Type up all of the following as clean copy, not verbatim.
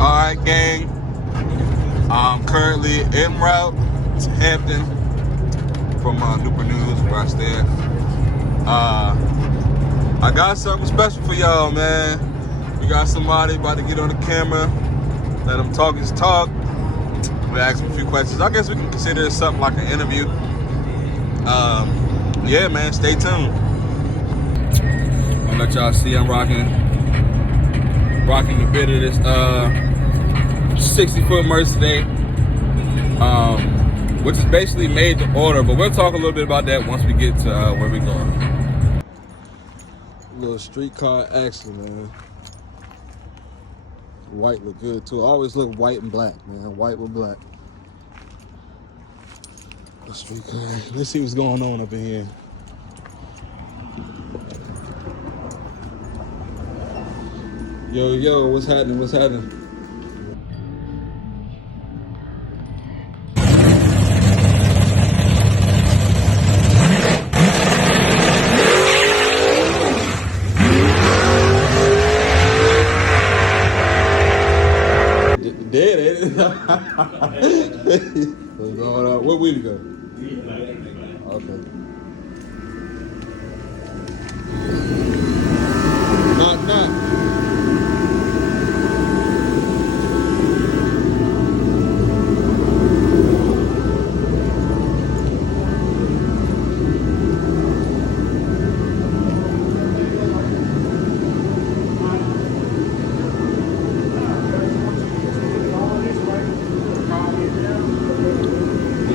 Alright, gang. I'm currently en route to Hampton from Newport News, where I stay at. I got something special for y'all, man. We got somebody about to get on the camera. Let them talk his talk. We ask him a few questions. I guess we can consider it something like an interview. Yeah, man, stay tuned. I'll let y'all see I'm rocking a bit of this 60-foot Merc today, which is basically made to order, but we'll talk a little bit about that once we get to where we're going. Little streetcar action, man. White look good too. I always look white and black, man. White with black. A streetcar. Let's see what's going on up in here. Yo, what's happening? What's happening? Dead, ain't it? What's going on? Where we go? Okay. Knock, knock.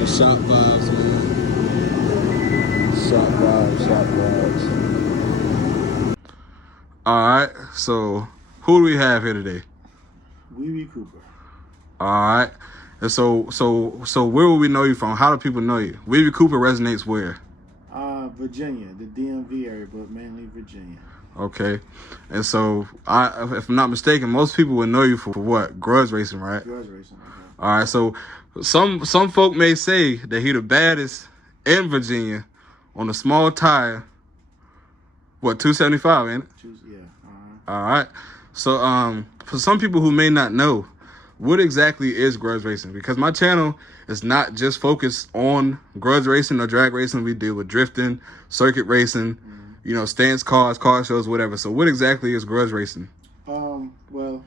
Shop vibes, man. Shop vibes. Alright, so who do we have here today? Weebee Cooper. Alright. And so where will we know you from? How do people know you? Weebee Cooper resonates where? Virginia, the DMV area, but mainly Virginia. Okay. And so if I'm not mistaken, most people would know you for what? Grudge racing, right? Grudge racing, okay. Alright, so some folk may say that he the baddest in Virginia on a small tire. What, 275, ain't it? Yeah. All right. So for some people who may not know, what exactly is grudge racing? Because my channel is not just focused on grudge racing or drag racing. We deal with drifting, circuit racing, stance cars, car shows, whatever. So what exactly is grudge racing? Well,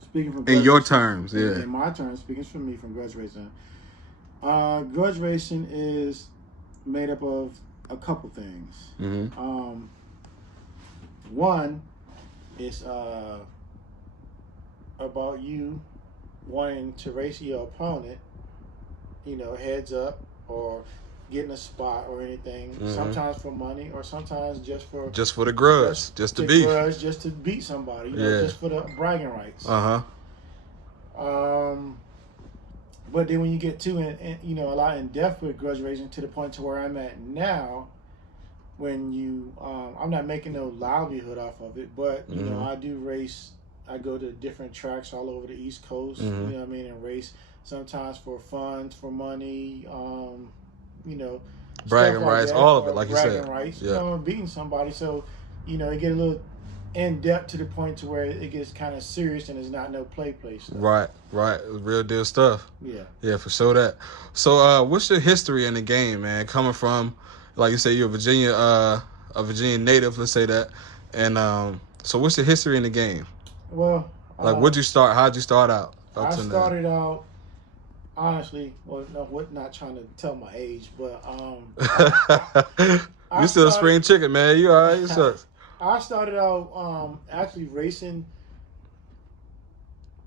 speaking from in your terms, yeah. In my terms, speaking for me from grudge racing. Grudge racing is made up of a couple things. Mm-hmm. One is about you wanting to race your opponent, heads up or getting a spot or anything. Mm-hmm. Sometimes for money, or sometimes just for the grudge, just to beat. Grudge, just to beat somebody, just for the bragging rights. But then when you get to a lot in depth with grudge racing, to the point to where I'm at now, when you I'm not making no livelihood off of it, but I do race. I go to different tracks all over the East Coast, and race sometimes for fun, for money, bragging like rights, that, all of it, like you said. Bragging rights, yeah. Beating somebody. So, it get a little in depth to the point to where it gets kind of serious and it's not no play stuff. Right, real deal stuff. Yeah, for sure that. So, what's your history in the game, man? Coming from, like you say, you're a Virginia native, let's say that, and so what's your history in the game? Well, what'd you start? How'd you start out? I started out, honestly, not trying to tell my age, but you still a spring chicken, man. You all right? You suck. I started out actually racing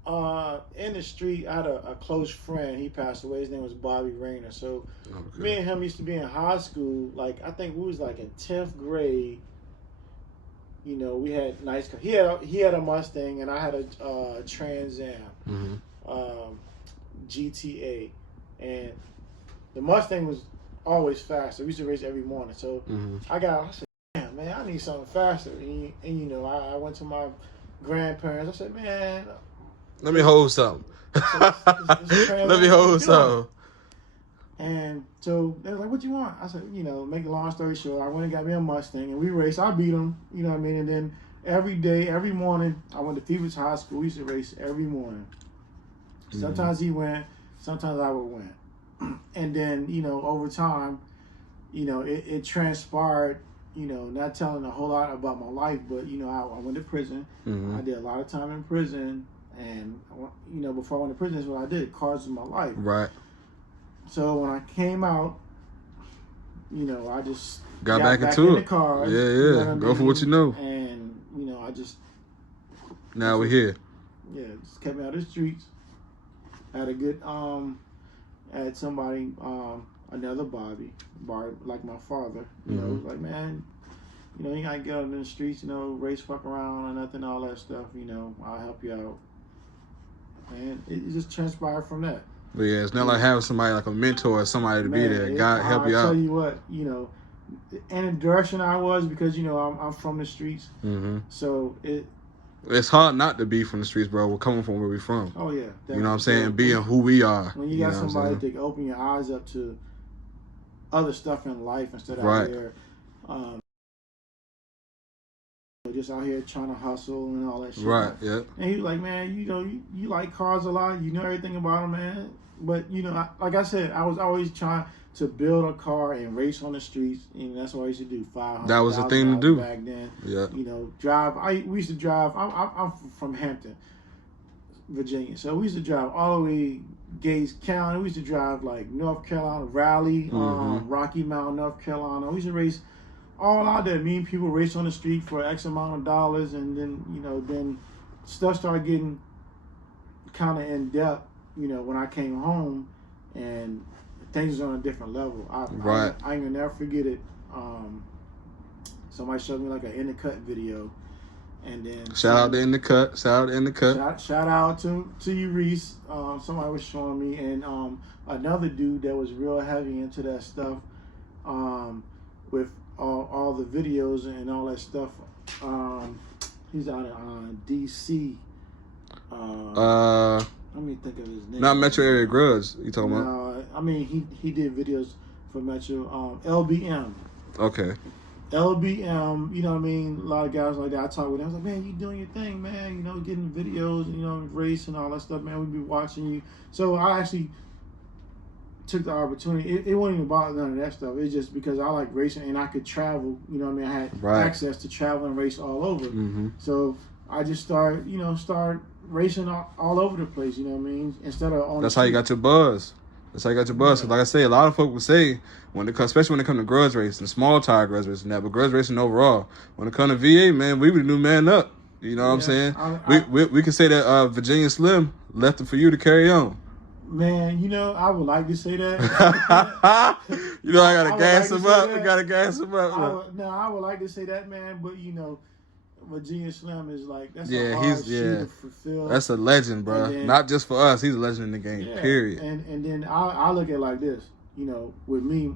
in the street. I had a close friend. He passed away. His name was Bobby Rayner. So me and him used to be in high school. Like, I think we was like in 10th grade. We had nice cars. He had a Mustang and I had a Trans Am, GTA, and the Mustang was always faster. We used to race every morning. So I said, damn, man, I need something faster. And I went to my grandparents. I said, man, let me hold something. Let me hold something. And so they were like, what you want? I said, make a long story short, I went and got me a Mustang and we raced. I beat him, and then every day, every morning. I went to Phoenix High School. We used to race every morning. Sometimes he went, sometimes I would win. And then, you know, over time, you know, it transpired, you know, not telling a whole lot about my life, but, you know, I went to prison. I did a lot of time in prison. And, you know, before I went to prison, that's what I did. Cars was my life. Right. So when I came out, you know, I just got back into it. Cars, Yeah, you know Go for what you know. And, you know, I just... Now we're here. Yeah, just kept me out of the streets. Had a good, had somebody, another Bobby, like my father, you know, was like, man, you know, you gotta get out in the streets, you know, race, fuck around or nothing, all that stuff, you know, I'll help you out. And it just transpired from that. But yeah, it's not like having somebody like a mentor or somebody to be there. God help you out. I'll tell you what, you know, and the direction I was, because, you know, I'm from the streets, so it's hard not to be from the streets, bro. We're coming from where we're from. Oh, yeah. You know what I'm saying? Being who we are. When you got somebody that can open your eyes up to other stuff in life instead of out there, just out here trying to hustle and all that shit. Right, yeah. And he was like, man, you know, you like cars a lot. You know everything about them, man. But, you know, like I said, I was always trying to build a car and race on the streets, and that's what I used to do. That was the thing to do back then. Yeah, you know, drive. We used to drive. I'm from Hampton, Virginia, so we used to drive all the way Gates County. We used to drive like North Carolina, Raleigh, Rocky Mount, North Carolina. We used to race all out there. Me and people race on the street for X amount of dollars, and then, you know, then stuff started getting kind of in depth. You know, when I came home, and things was on a different level. I ain't gonna never forget it. Somebody showed me like an In the Cut video, and then shout out to In the Cut. Shout out to you, Reese. Somebody was showing me, and another dude that was real heavy into that stuff, with all the videos and all that stuff. He's out in DC. Let me think of his name. Not Metro Area Grudge, you talking about? No, I mean, he did videos for Metro. LBM. Okay. LBM, you know what I mean? A lot of guys like that. I talk with them. I was like, man, you doing your thing, man. You know, getting videos, you know, race and all that stuff, man. We be watching you. So I actually took the opportunity. It wasn't even about none of that stuff. It's just because I like racing and I could travel. You know what I mean? I had access to travel and race all over. So I just started racing all over the place, you know what I mean? Instead of on. That's how you got your buzz. That's how you got your buzz. So like I say, a lot of folks will say, especially when it comes to grudge racing, small tire grudge racing, but grudge racing overall, when it comes to VA, man, we be the new man up. You know what I'm saying? We can say that Virginia Slim left it for you to carry on. Man, you know, I would like to say that. You know, I gotta gas him up. I gotta gas him up. I would like to say that, man, but you know, Virginia Slim is like, that's a hard shoe to fulfill. That's a legend, bro. Then, not just for us, he's a legend in the game. Period. And then I look at it like this, you know, with me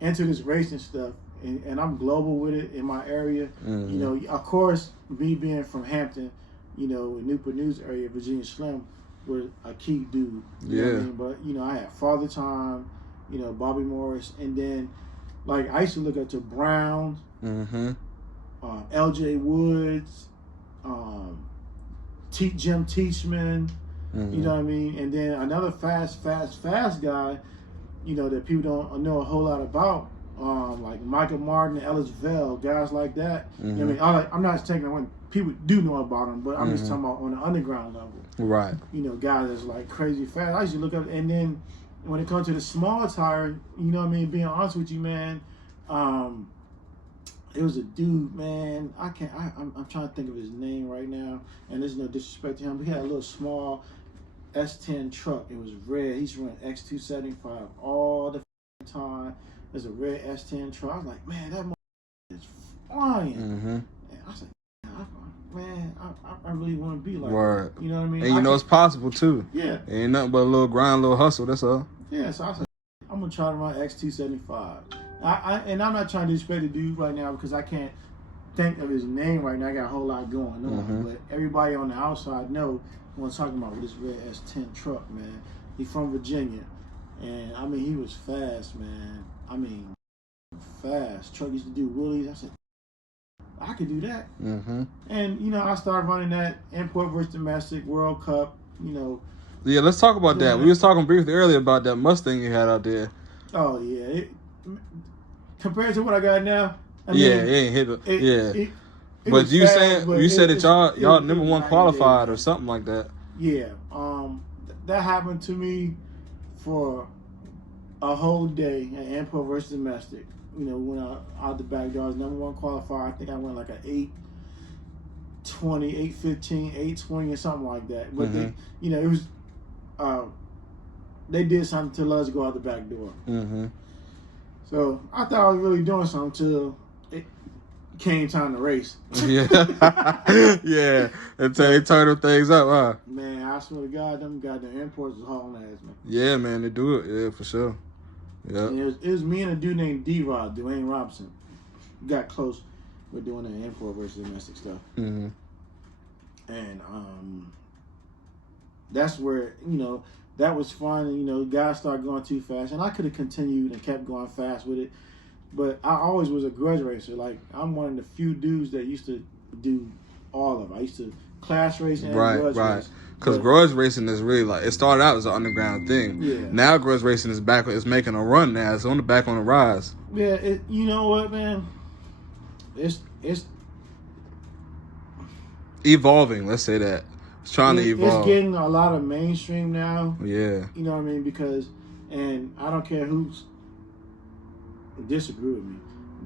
into this racing stuff, and I'm global with it in my area. You know, of course, me being from Hampton, you know, in Newport News area, Virginia Slim was a key dude. You know what I mean? But you know, I had Father Time, you know, Bobby Morris, and then like I used to look up to Browns. LJ Woods, Jim Teachman, you know what I mean? And then another fast guy, you know, that people don't know a whole lot about, like Michael Martin and Ellis Vell, guys like that. You know what I mean? I'm not taking when people do know about them, but I'm just talking about on the underground level. Right. You know, guys that's like crazy fast. I used to look up, and then when it comes to the small tire, you know what I mean? Being honest with you, man, it was a dude, man. I'm trying to think of his name right now, and there's no disrespect to him, but he had a little small S10 truck. It was red. He's running X275 all the time. There's a red S10 truck. I was like, man, that is flying. And I was like, man, I really want to be like that. You know what I mean? And you know it's possible too. Yeah. Ain't nothing but a little grind, a little hustle. That's all. Yeah. So I was like, I'm gonna try to run X275. And I'm not trying to disrespect the dude right now because I can't think of his name right now. I got a whole lot going on. But everybody on the outside know what I'm talking about with this red S10 truck, man. He's from Virginia. And, I mean, he was fast, man. I mean, fast. Truck used to do wheelies. I said, I could do that. Mm-hmm. And, you know, I started running that import versus domestic World Cup, you know. Yeah, let's talk about that. We was talking briefly earlier about that Mustang you had out there. Oh, yeah. Compared to what I got now, I mean, it ain't hit it but was fast, but you said that y'all it number was one night and qualified day, or something like that. Yeah. That happened to me for a whole day at import versus domestic. You know, when I out the back door, I was number one qualifier. I think I went like an 8:20, 8:15, 8:20 or something like that. But they, you know, it was they did something to let us go out the back door. Mm-hmm. So I thought I was really doing something till it came time to race. Yeah. Yeah. Until they turn them things up, huh? Man, I swear to God, them goddamn imports was hauling ass, man. Yeah, man, they do it. Yeah, for sure. Yeah. It was me and a dude named D-Rod, Dwayne Robinson. Got close with doing the import versus domestic stuff. Mm-hmm. And that's where, you know, that was fun. And, you know, guys started going too fast. And I could have continued and kept going fast with it. But I always was a grudge racer. Like, I'm one of the few dudes that used to do all of it. I used to class race and grudge race. Because grudge racing is really like, it started out as an underground thing. Yeah. Now grudge racing is making a run now. It's on the rise. Yeah, you know what, man? It's evolving, let's say that. It's trying to evolve. It's getting a lot of mainstream now. Yeah. You know what I mean? Because, and I don't care who's disagree with me,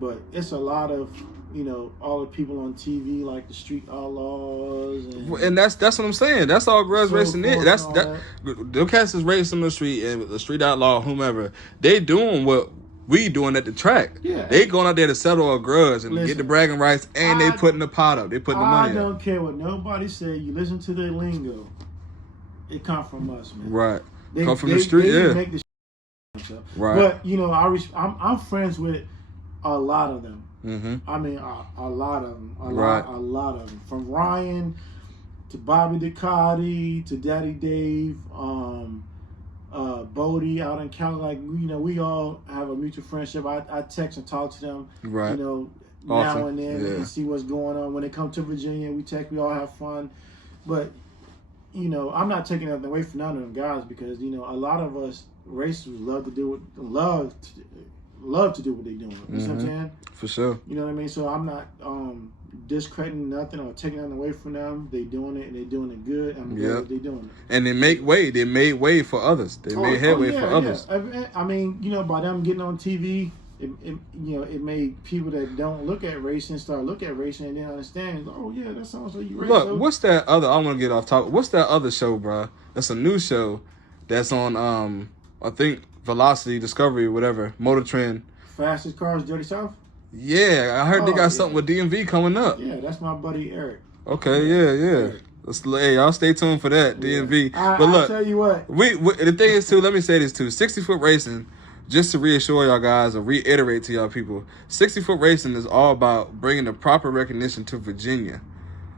but it's a lot of, you know, all the people on TV like the Street Outlaws, and that's what I'm saying. That's all grudge racing is. Them cats is racing on the street, and the Street Outlaw, whomever, they doing what we doing at the track. Yeah, they going out there to settle a grudge and get the bragging rights, and they putting the pot up. They putting the money up. I don't care what nobody say. You listen to their lingo. It come from us, man. Right. Come from the street. They yeah. Make the right. But you know, I'm friends with a lot of them. Mm-hmm. I mean, a lot of them. A lot of them. From Ryan to Bobby Ducati to Daddy Dave, Bodie out in Cali. Like, you know, we all have a mutual friendship. I text and talk to them. Right. You know, now and then and see what's going on. When they come to Virginia, we text. We all have fun. But you know, I'm not taking nothing away from none of them guys because you know a lot of us racers love to do what they're doing. You know what I'm saying? For sure. You know what I mean? So I'm not discrediting nothing or taking nothing away from them. They doing it and they doing it good. I'm glad that they doing it. And they made way for others. They made headway for others. I mean, you know, by them getting on TV, it made people that don't look at racing start look at racing and then understand. Oh yeah, that's so you race. Look, what's that other? I want to get off topic. What's that other show, bro? That's a new show that's on I think Velocity, Discovery, whatever, Motor Trend. Fastest Cars, Dirty South. Yeah, I heard they got something with DMV coming up. Yeah, that's my buddy Eric. Okay, yeah. Hey, y'all stay tuned for that, DMV. But look, I'll tell you what. We the thing is too. Let me say this too. 60-foot racing. Just to reassure y'all guys or reiterate to y'all people, 60-foot racing is all about bringing the proper recognition to Virginia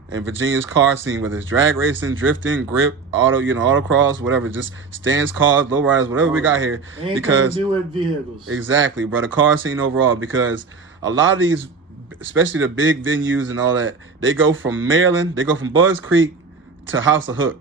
and Virginia's car scene, whether it's drag racing, drifting, grip, autocross, whatever, just stands, cars, lowriders, whatever we got here. Anything because to do with vehicles. Exactly, bro. The car scene overall, because a lot of these, especially the big venues and all that, they go from Maryland, they go from Buzz Creek to House of Hook.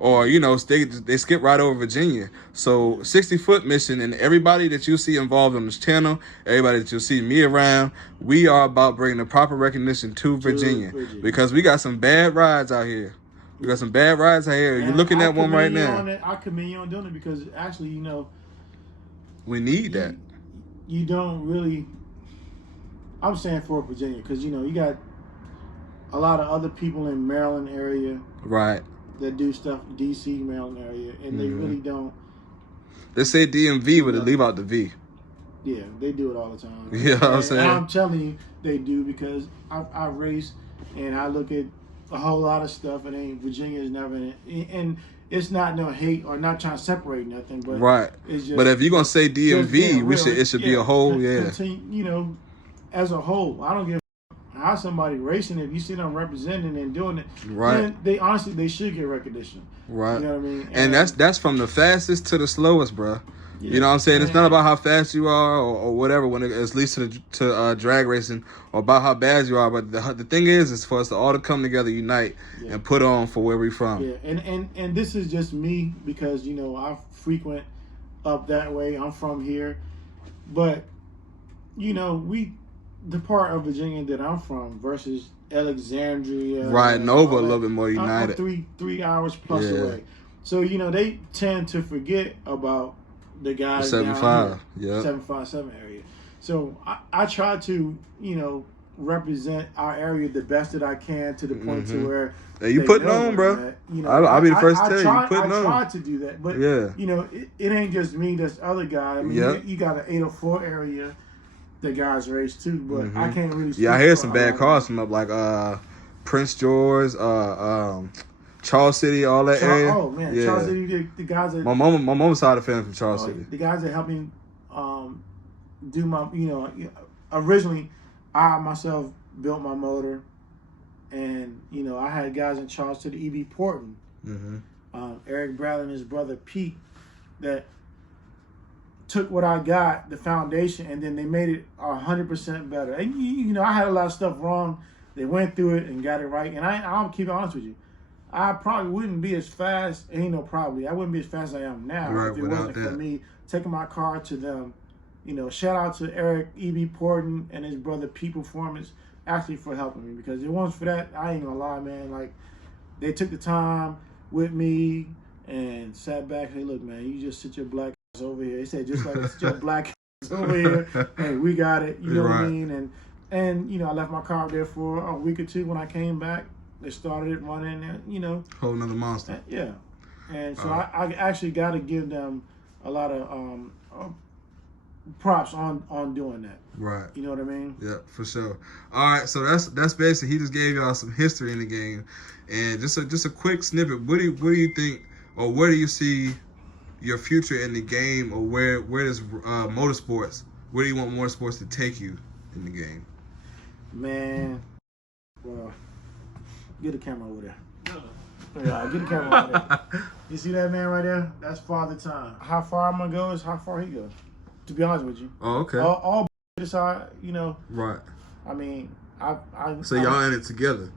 Or, you know, they skip right over Virginia. So 60-foot mission, and everybody that you see involved on this channel, everybody that you see me around, we are about bringing the proper recognition to Virginia. Because we got some bad rides out here. You're looking at one right now. I commend you on doing it because actually, you know, we need that. You don't really, I'm saying for Virginia, because, you know, you got a lot of other people in Maryland area. Right. That do stuff DC, Maryland area, and they really don't. They say DMV, but they leave out the V. Yeah, they do it all the time. Yeah, I'm saying. And I'm telling you, they do because I race and I look at a whole lot of stuff, and Virginia is never in it. And it's not no hate or not trying to separate nothing, but right. It's just, but if you're gonna say DMV, it should be a whole, continue, you know, as a whole. I don't give how somebody racing, if you see them representing and doing it, right? Then they should get recognition, right? You know what I mean? And that's from the fastest to the slowest, bro. You know what I'm saying? It's not about how fast you are or whatever when it's least to drag racing or about how bad you are. But the thing is for us to all to come together, unite, and put on for where we from. Yeah, and this is just me because, you know, I frequent up that way. I'm from here. But, you know, the part of Virginia that I'm from versus Alexandria. Right, Nova a little bit more united. I'm 3 hours plus away. So, you know, they tend to forget about the guys down here, 757 area. So I try to, you know, represent our area the best that I can to the point to where you putting on, bro. You know, I'll be the first to tell you, you putting on. I try to do that, but you know, it ain't just me. That's other guy. I mean, you got an 804 area that guys race too, but I can't really. I hear some bad cars from up like Prince George, Charles City, all that area. Oh man, Charles City, the guys that my mom's side of the family from Charles City. The guys that helped me do my, you know, originally I myself built my motor, and you know I had guys in charge to the EB Portland, Eric Bradley and his brother Pete, that took what I got, the foundation, and then they made it 100% better. And you know, I had a lot of stuff wrong. They went through it and got it right. And I'll keep it honest with you, I probably wouldn't be as fast. Ain't no probably. I wouldn't be as fast as I am now if it wasn't for me taking my car to them. You know, shout out to Eric E.B. Porton and his brother Pete Performance actually for helping me, because if it wasn't for that, I ain't gonna lie, man. Like, they took the time with me and sat back and said, look, man, you just sit your black ass over here. They said, just like sit your black ass over here. Hey, we got it. You know what I mean? And you know, I left my car there for a week or two. When I came back, they started it running, and you know, whole nother monster. Yeah, and so I actually got to give them a lot of props on doing that. Right. You know what I mean? Yeah, for sure. All right, so that's basically, he just gave y'all some history in the game, and just a quick snippet. What do you think, or where do you see your future in the game, or where does motorsports? Where do you want motorsports to take you in the game? Man, well, get the camera over there. Yeah, get the camera over there. You see that man right there? That's Father Time. How far I'm gonna go is how far he goes. To be honest with you. Oh, okay. All aside, you know. Right. I mean, So y'all in it together.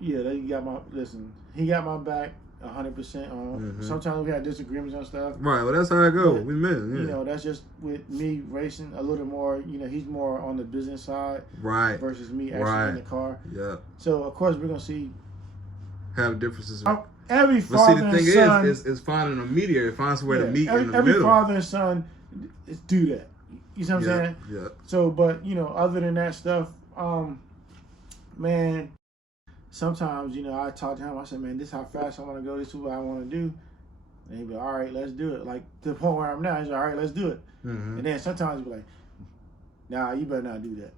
Yeah, he got my back 100% on. Sometimes we had disagreements on stuff. Right. Well, that's how it goes. We men. Yeah. You know, that's just with me racing a little more. You know, he's more on the business side. Right. Versus me actually in the car. Yeah. So of course we're gonna have differences. Every father and son. But see, the thing is finding a mediator, find somewhere to meet in the middle. Every father and son do that. You see what I'm saying? Yeah. So, but you know, other than that stuff, man, sometimes, you know, I talk to him, I said, man, this is how fast I want to go, this is what I want to do. And he'd be like, all right, let's do it. Like, to the point where I'm now, he's like, all right, let's do it. And then sometimes he'd be like, nah, you better not do that.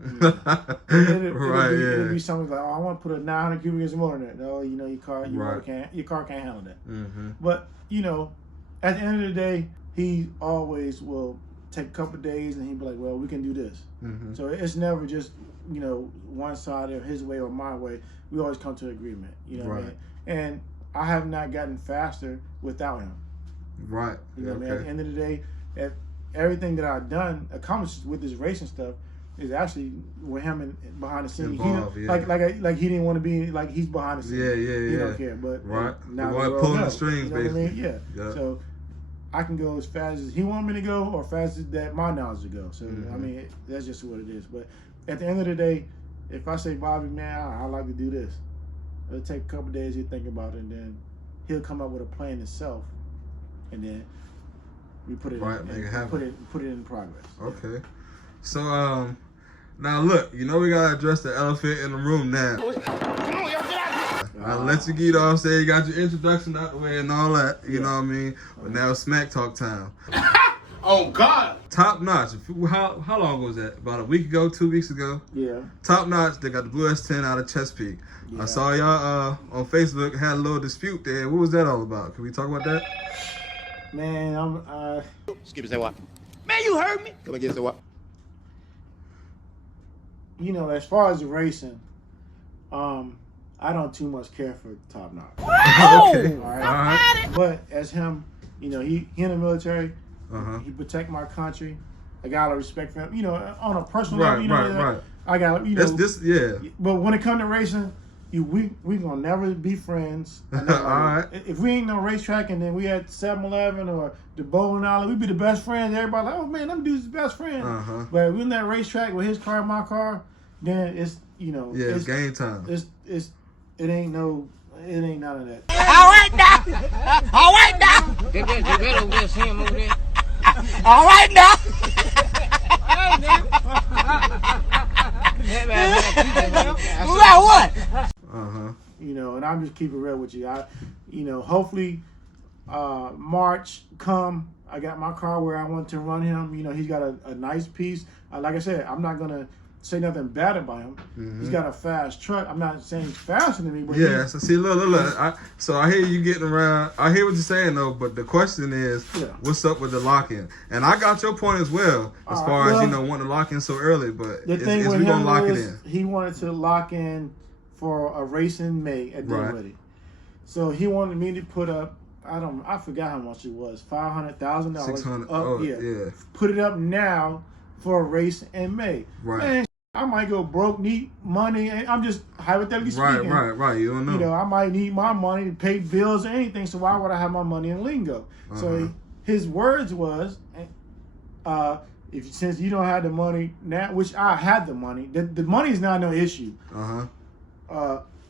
You know? It'll be something like, oh, I want to put a 900 cubic inch motor in it. No, you know, your car can't handle that. But, you know, at the end of the day, he always will take a couple of days and he'd be like, well, we can do this. So it's never just, you know, one side of his way or my way. We always come to agreement, you know what I mean? And I have not gotten faster without him. Right. You know what I mean? At the end of the day, everything that I've done, accomplished with this racing stuff, is actually with him and behind the scenes. Like he didn't want to be, like, he's behind the scenes. He don't care. But now we're pulling the strings, you know basically. What I mean? Yeah. So I can go as fast as he want me to go, or fast as that my knowledge to go. So I mean, that's just what it is. But at the end of the day, if I say, Bobby, man, I like to do this, it'll take a couple of days to think about it, and then he'll come up with a plan himself, and then we put it put it in progress. Okay. So now look, you know we gotta address the elephant in the room now. I'll let you get off, say you got your introduction out the way and all that, you know what I mean? But now it's smack talk time. Oh, God! Top Notch, how long was that? About a week ago, 2 weeks ago? Yeah. Top Notch, they got the Blue S10 out of Chesapeake. Yeah. I saw y'all on Facebook had a little dispute there. What was that all about? Can we talk about that? Man, Skip and say what? Man, you heard me! Come again, say what? You know, as far as the racing, I don't too much care for Top Notch. Okay. All right. But as him, you know, he in the military, He protect my country. I got a lot of respect for him. You know, on a personal Right, level, you know, right. I got, you know. Yeah. But when it comes to racing, we gonna never be friends. All right. If we ain't no racetrack and then we at 7-Eleven or the bowling alley, we be the best friends. Everybody like, oh man, them dudes the best friends. But if we in that racetrack with his car and my car, then it's, you know, it's game time. It ain't none of that. All right now. All right now. They better over there, see him over there. All right now. Who got what? You know, and I'm just keeping it real with you. You know, hopefully, March come. I got my car where I want to run him. You know, he's got a nice piece. Like I said, I'm not gonna say nothing bad about him. He's got a fast truck. I'm not saying he's faster than me, but so see, look. So I hear you getting around. I hear what you're saying though, but the question is, what's up with the lock-in? And I got your point as well, as far as, you know, wanting to lock in so early. But the thing with him is he wanted to lock in for a race in May at Dinwiddie. So he wanted me to put up, I forgot how much it was, $500,000. $600. Put it up now for a race in May. Right. Man, I might go broke, need money. I'm just hypothetically speaking. Right. You don't know. You know, I might need my money to pay bills or anything. So why would I have my money in lingo? So his words was, since you don't have the money now, which I had the money, the money is not no issue.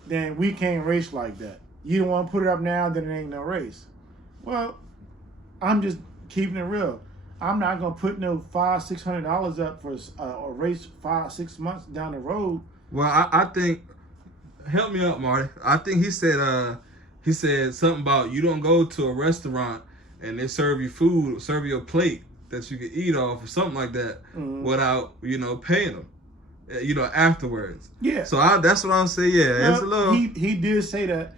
Then we can't race like that. You don't want to put it up now, then it ain't no race. Well, I'm just keeping it real. I'm not gonna put no $500-$600 up for a race 5-6 months down the road. Well, I think, help me out, Marty. I think he said something about you don't go to a restaurant and they serve you food, serve you a plate that you can eat off or something like that without, you know, paying them, you know, afterwards. Yeah. So that's what I'm saying. Yeah, it's a little. He did say that.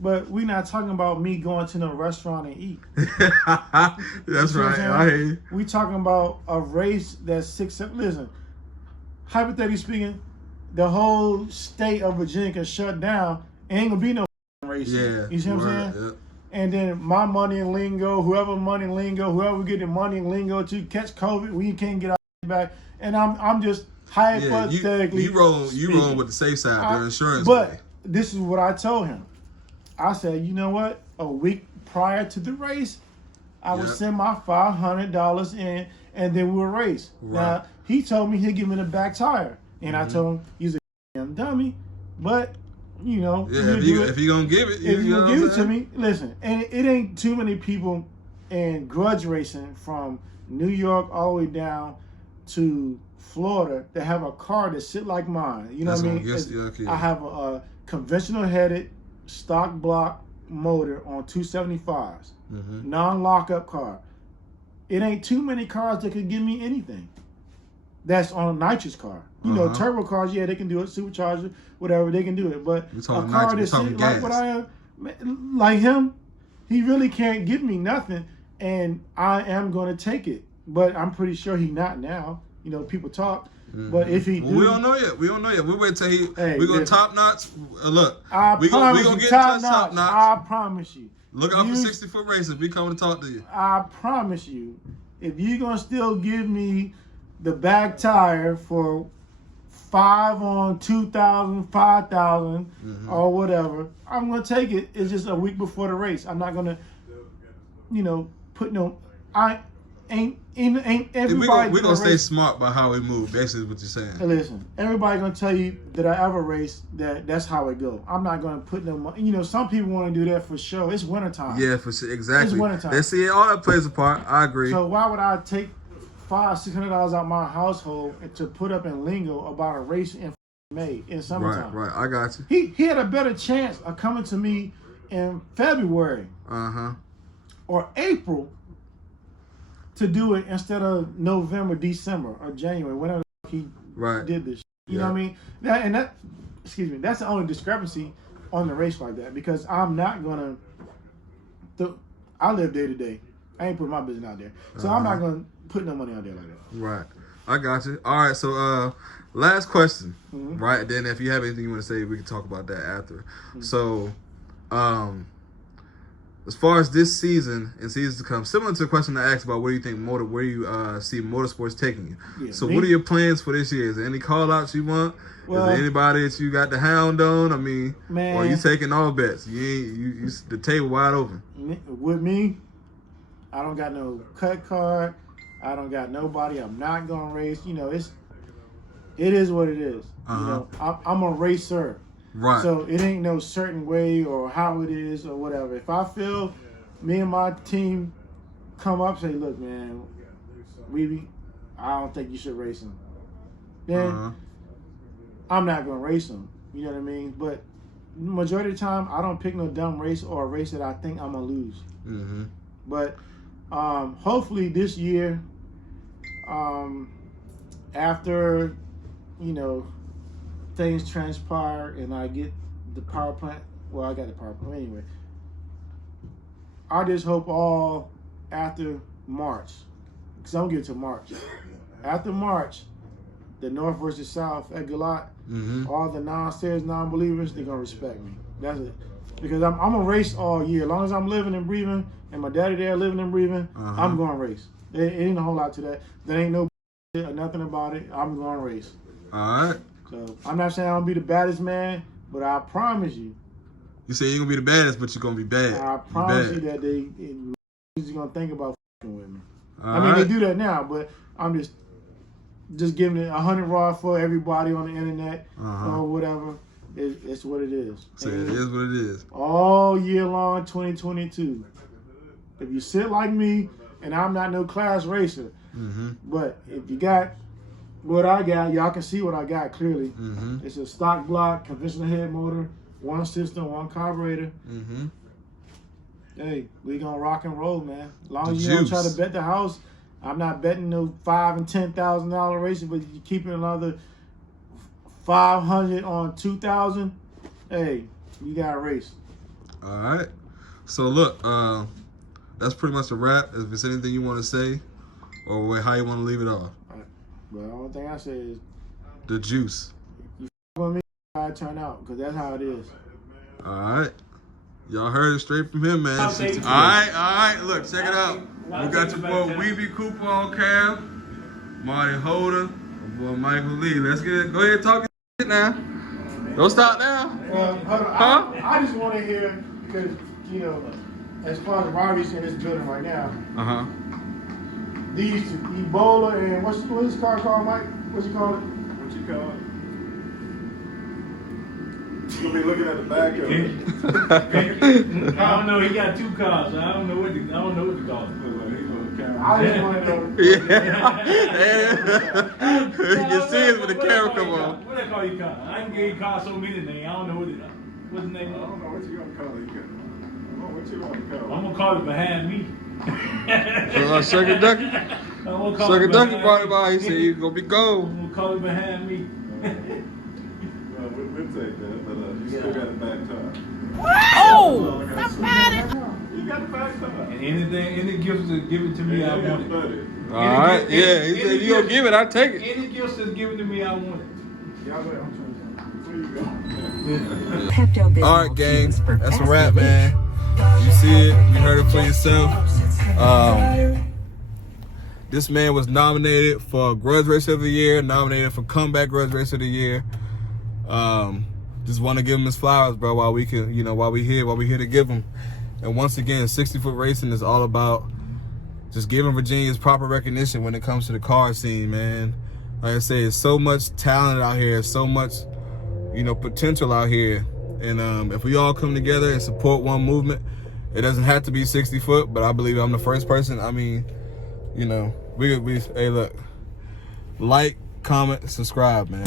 But we're not talking about me going to no restaurant and eat. That's right. I hear you. We talking about a race that's 6-7. Listen, hypothetically speaking, the whole state of Virginia can shut down. Ain't gonna be no race. Yeah. You see what I'm saying? Yeah. And then my money in lingo, whoever get the money in lingo to catch COVID, we can't get our back. And I'm just hypothetically. You roll with the safe side, the insurance. But this is what I told him. I said, you know what? A week prior to the race, I would send my $500 in, and then we'll race. Right. Now, he told me he'd give me the back tire. And I told him, he's a damn dummy. But, you know. Yeah, if you're going to give it. If you're going to give it to me, listen. And it ain't too many people in grudge racing from New York all the way down to Florida that have a car that sit like mine. You know what I mean? I have a conventional headed stock block motor on 275s, non-lockup car. It ain't too many cars that could give me anything. That's on a nitrous car. You know, turbo cars, they can do it. Supercharger, whatever, they can do it. But a car that's like what I am, like him, he really can't give me nothing, and I am going to take it. But I'm pretty sure he's not now. You know, people talk. But if he do, we don't know yet. We wait till we go top notch. Look, we gonna get top notch. I promise you. Look out for 60-foot races. We coming to talk to you. I promise you, if you're gonna still give me the back tire for 5 on 2,000, 5,000, or whatever, I'm gonna take it. It's just a week before the race. I'm not gonna, you know, put no. Ain't everybody. We're gonna stay smart by how we move. Basically, what you're saying. Listen, everybody gonna tell you that I ever race that's how it go. I'm not gonna put no money. You know, some people want to do that for show. It's wintertime. Yeah, for sure, exactly. It's wintertime. They see all that plays a part. I agree. So why would I take $500-$600 out my household to put up in lingo about a race in May in summertime? Right. I got you. He had a better chance of coming to me in February. Or April. To do it instead of November, December, or January, whenever he did this. You know what I mean? That's the only discrepancy on the race like that, because I'm not gonna. I live day to day. I ain't putting my business out there, so I'm not gonna put no money out there like that. Right. I got you. All right. So, last question. Right. Then, if you have anything you want to say, we can talk about that after. So, as far as this season and seasons to come, similar to the question I asked about where you think where you see motorsports taking you. Yeah, So me? what are your plans for this year? Is there any call outs you want? Well, is there anybody that you got the hound on? I mean, man, or you taking all bets? You the table wide open. With me, I don't got no cut card. I don't got nobody. I'm not gonna race. You know, it is what it is. You know, I'm a racer. Right. So it ain't no certain way or how it is or whatever. If I feel me and my team come up say, look, man, Weebee, I don't think you should race him. Then I'm not gonna race him. You know what I mean? But majority of the time, I don't pick no dumb race or a race that I think I'm gonna lose. But hopefully this year, after things transpire and I get the power plant. Well, I got the power plant anyway. I just hope all after March, because I'm getting to March. After March, the North versus South at Galat, all the non-stairs, non-believers, they're gonna respect me. That's it. Because I'm gonna race all year. As long as I'm living and breathing, and my daddy there living and breathing, I'm gonna race. It ain't a whole lot to that. There ain't no or nothing about it. I'm gonna race. All right. So I'm not saying I'm gonna be the baddest man, but I promise you. You say you're gonna be the baddest, but you're gonna be bad. I promise you that they're gonna think about f***ing with me. All I mean, they do that now, but I'm just giving it 100 raw for everybody on the internet or whatever. It's what it is. So it is what it is. All year long, 2022. If you sit like me, and I'm not no class racer, but if you got what I got, y'all can see what I got clearly. It's a stock block, conventional head motor, one system, one carburetor. Hey, we gonna rock and roll, man. As long as you don't try to bet the house, I'm not betting no $5,000 and $10,000 races, but you keeping another 500 on 2,000. Hey, you got a race. All right. So look, that's pretty much a wrap. If there's anything you want to say, or how you want to leave it off. Well, the only thing I say is the juice. You with me, how it turn out, because that's how it is. All right. Y'all heard it straight from him, man. All right. Look, check it out. We got your boy Weebee Cooper on cam, Marty Holder, my boy Michael Lee. Let's get it. Go ahead and talk it now. Don't stop now. Hold on. I just want to hear, because, as far as Robbie's in this building right now, these Ebola and what's this car called, Mike? What's you call it? What you call it? You'll be looking at the back of it. I don't know. He got two cars, so I don't know what to call it. I just want to know. You can see it when the camera come on. What I call your car? I can give your car so many names. I don't know what's the name I of don't know what you gonna call it. I don't know what you want to it. call it. I'm gonna call it behind me. Sugar Ducky? Sugar Ducky brought it by. He said he's gonna be gold. I'm gonna call it behind me. Well, we'll take that, but you still got the back tire. Oh! Somebody! You got the back tire. And any gifts that give it to me, I want it. All right, yeah. He said you gonna give it, I take it. Any gifts that's given to me, I want it. All right, gang. That's a wrap, man. You see it. You heard it for yourself. This man was nominated for Grudge Racer of the Year, nominated for Comeback Grudge Racer of the Year. Just want to give him his flowers, bro, while we here to give him. And once again, 60-foot racing is all about just giving Virginians proper recognition when it comes to the car scene, man. Like I say, there's so much talent out here, so much, potential out here. And if we all come together and support one movement, it doesn't have to be 60 foot, but I believe I'm the first person. I mean, hey, look, like, comment, subscribe, man.